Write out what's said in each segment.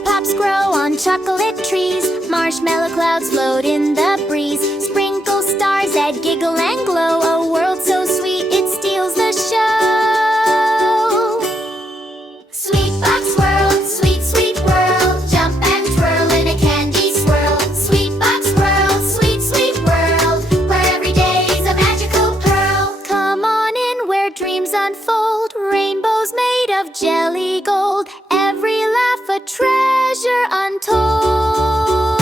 Lollipops grow on chocolate trees. Marshmallow clouds float in the breeze. Sprinkle stars that giggle and glow. A world so sweet it steals the show. SweetBox World, sweet, sweet world. Jump and twirl in a candy swirl. SweetBox World, sweet, sweet world, where every day's a magical pearl. Come on in where dreams unfold. Rainbows made of jelly gold. Every laugh a treasure untold.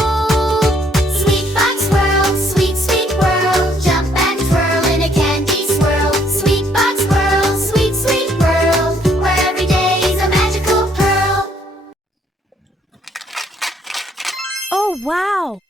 SweetBox World, sweet, sweet world. Jump and twirl in a candy swirl. SweetBox World, sweet, sweet world, where every day's a magical pearl. Oh, wow!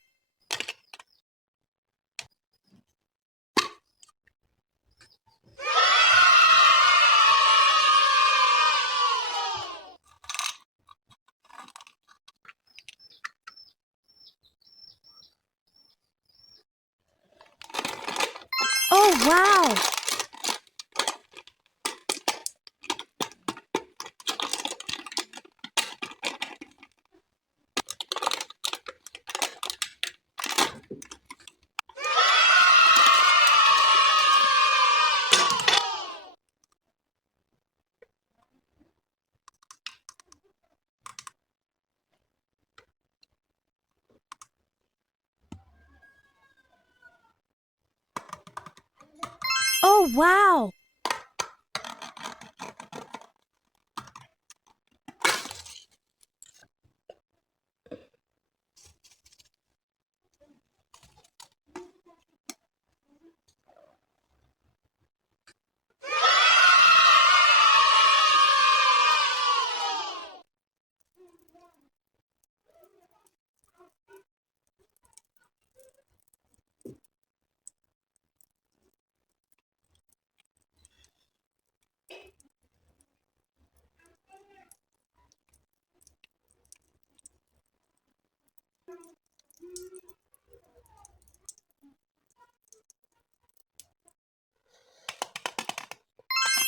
Oh, wow!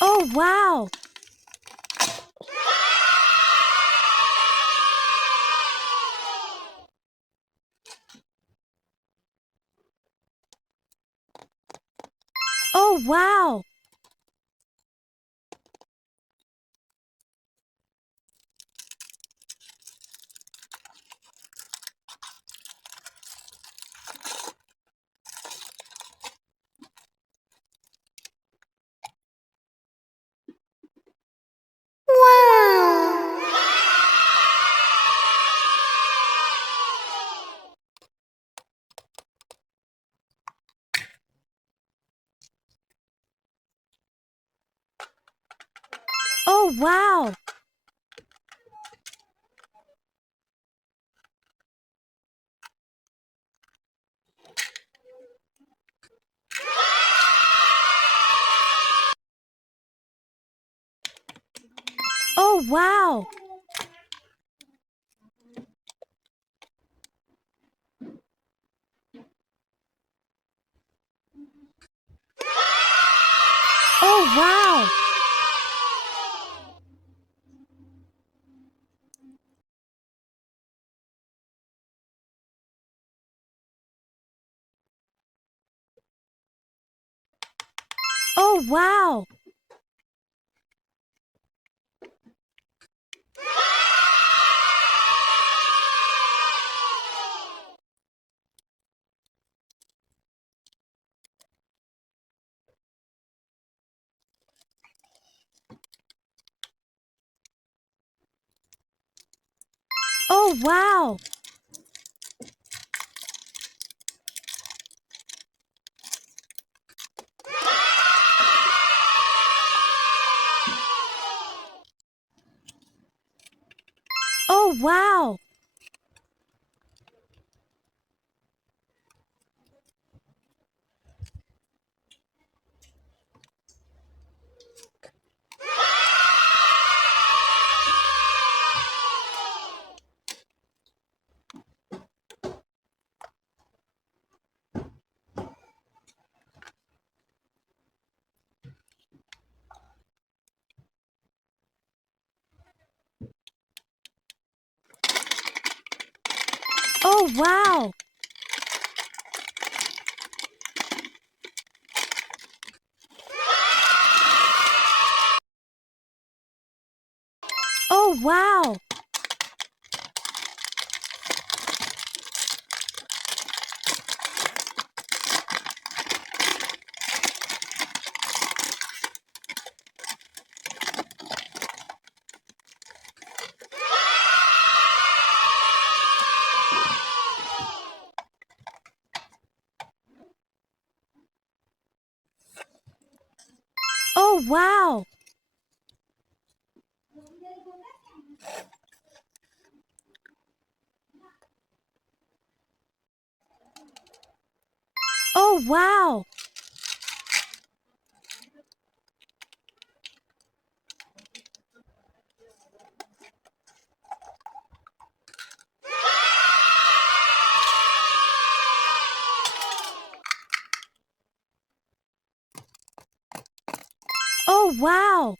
Oh, wow! Oh, wow! Oh, wow! Wow! Oh, wow! Oh, wow! Oh, wow! Oh, wow! Oh, wow! Oh, wow! Oh, wow. Oh, wow. Oh, wow. Oh, wow. Oh, wow.